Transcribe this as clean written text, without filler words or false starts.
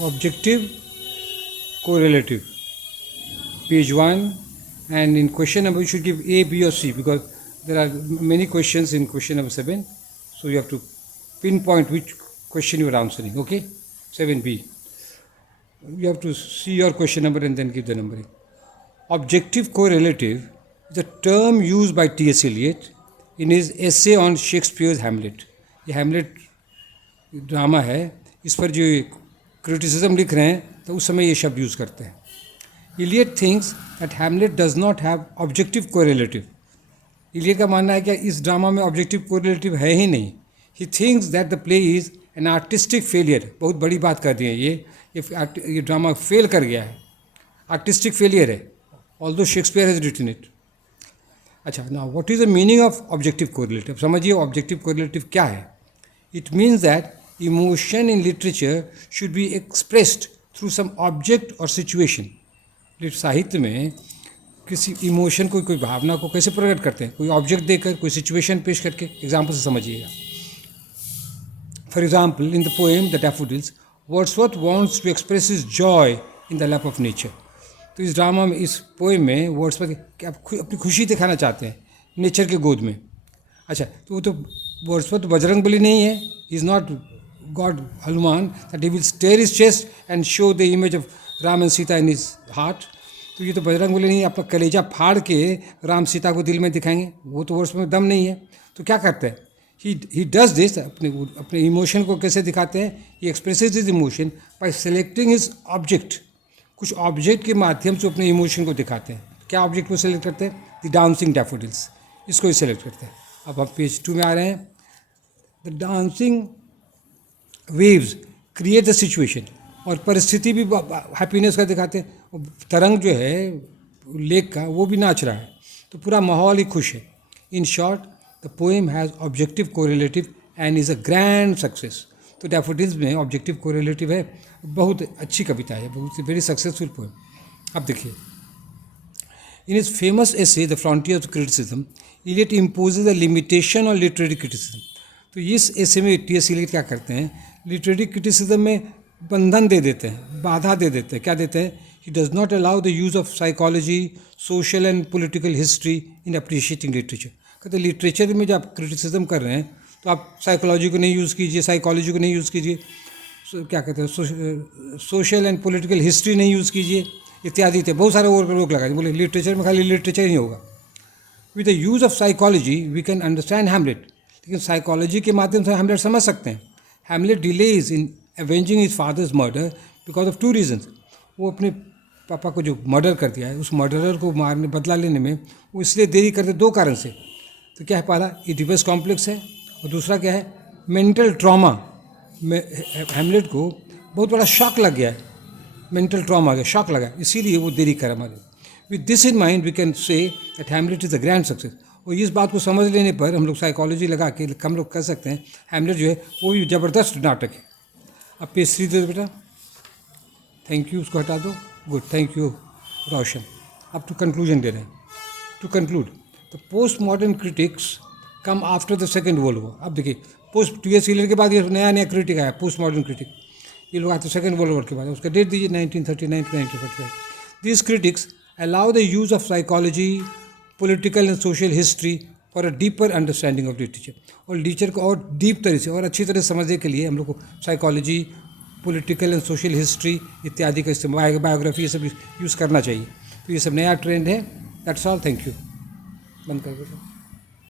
Objective correlative, page 1, and in question number you should give A, B or C, because there are many questions in question number 7, so you have to pinpoint which question you are answering. Okay, 7B. You have to see your question number and then give the numbering. Objective correlative is a term used by T.S. Eliot in his essay on Shakespeare's Hamlet. ये Hamlet drama है, इस पर जो criticism लिख रहे हैं तो उस समय ये शब्द यूज़ करते हैं. Eliot thinks that Hamlet does not have objective correlative. Eliot का मानना है कि इस ड्रामा में ऑब्जेक्टिव कोरिलेटिव है ही नहीं. He thinks that the play is an artistic failure. बहुत बड़ी बात कर दी है ये ड्रामा फेल कर गया है, आर्टिस्टिक फेलियर है, although Shakespeare has written it. अच्छा, now what is the meaning of objective correlative. समझिए ऑब्जेक्टिव कोरिलेटिव क्या है. It means that emotion in literature should be expressed through some object or situation. साहित्य में किसी emotion को, कोई भावना को कैसे प्रकट करते हैं? कोई ऑब्जेक्ट देकर, कोई सिचुएशन पेश करके. एग्जाम्पल से समझिएगा. For example, in the poem the daffodils, Wordsworth wants to express his joy in the lap of nature. तो इस ड्रामा में, इस पोएम में वर्ड्सवर्थ अपनी खुशी दिखाना चाहते हैं नेचर के गोद में. अच्छा, तो वो तो वर्ड्सवर्थ बजरंगबली नहीं है. He is not god Hanuman that he will tear his chest and show the image of Ram and Sita in his heart. तो ये तो बजरंगबली नहीं है, अपना कलेजा फाड़ के राम सीता को दिल में दिखाएंगे. वो तो वर्ड्सवर्थ में दम नहीं है. तो क्या करते हैं? He does this. अपने इमोशन को कैसे दिखाते हैं? ही expresses his emotion bye selecting his object. कुछ ऑब्जेक्ट के माध्यम से अपने इमोशन को दिखाते हैं. क्या ऑब्जेक्ट को सेलेक्ट करते हैं? द डांसिंग डैफोडिल्स, इसको ही सेलेक्ट करते हैं. अब आप पेज 2 में आ रहे हैं. The dancing waves create the situation. और परिस्थिति भी हैप्पीनेस का दिखाते हैं. तरंग जो है लेक का, वो भी नाच रहा है, तो पूरा माहौल ही खुश है. In short, the poem has objective correlative and is a grand success. तो डैफोडिल्स में ऑब्जेक्टिव कोरिलेटिव है. बहुत अच्छी कविता है, बहुत वेरी सक्सेसफुल पोएम. अब देखिए, in his famous essay The Frontier of Criticism, Eliot imposes a limitation on literary criticism. तो इस ऐसे में टी.एस. एलियट क्या करते हैं? लिटरेरी क्रिटिसिज्म में बंधन दे देते हैं, बाधा दे देते हैं. क्या देते हैं? He does not allow the use of psychology, social and political history in appreciating literature. कहते हैं लिटरेचर में जब आप क्रिटिसिज्म कर रहे हैं तो आप साइकोलॉजी को नहीं यूज़ कीजिए, साइकोलॉजी को नहीं यूज़ कीजिए, क्या कहते हैं, सोशल एंड पॉलिटिकल हिस्ट्री नहीं यूज़ कीजिए, इत्यादि थे. बहुत सारे और रोक लगा. बोले लिटरेचर में खाली लिटरेचर ही होगा. With the use of psychology we can understand Hamlet. लेकिन साइकोलॉजी के माध्यम से हैमलेट समझ सकते हैं. Hamlet delays in avenging his father's murder because of 2 reasons. वो अपने पापा को जो मर्डर कर दिया है, उस मर्डरर को मारने, बदला लेने में वो इसलिए देरी करते 2 कारण से. तो क्या है? पहला इडिपस कॉम्प्लेक्स है, और दूसरा क्या है? मेंटल ट्रॉमा में हैमलेट को बहुत बड़ा शॉक लग गया है. मेंटल ट्रॉमा आ गया, शॉक लगा, इसीलिए वो देरी करा हमारे. With this in mind we can say that Hamlet is a grand success. और इस बात को समझ लेने पर हम लोग साइकोलॉजी लगा के हम लोग कह सकते हैं हैमलेट जो है वो भी ज़बरदस्त नाटक है. अब पेज 3 दे दो बेटा. थैंक यू, उसको हटा दो. Good, thank you Roshan. अब टू कंक्लूजन दे रहे हैं. To conclude, the post modern critics come after the second world war. अब देखिए, पोस्ट टी.एस. एलियट के बाद ये नया क्रिटिक आया, पोस्ट मॉडर्न क्रिटिक. ये लोग आते सेकेंड वर्ल्ड वॉर के बाद. उसका डेट दीजिए 1939 to 1945. These critics allow the use of psychology, political and social history for a deeper understanding of literature. और लिटरेचर को और डीप तरह से और अच्छी तरह समझने के लिए हम लोग को psychology, political and social history इत्यादि का इस्तेमाल, बायोग्राफी, ये सब यूज़ करना चाहिए. तो ये सब नया ट्रेंड है. That's all. Thank you. बंद कर दो.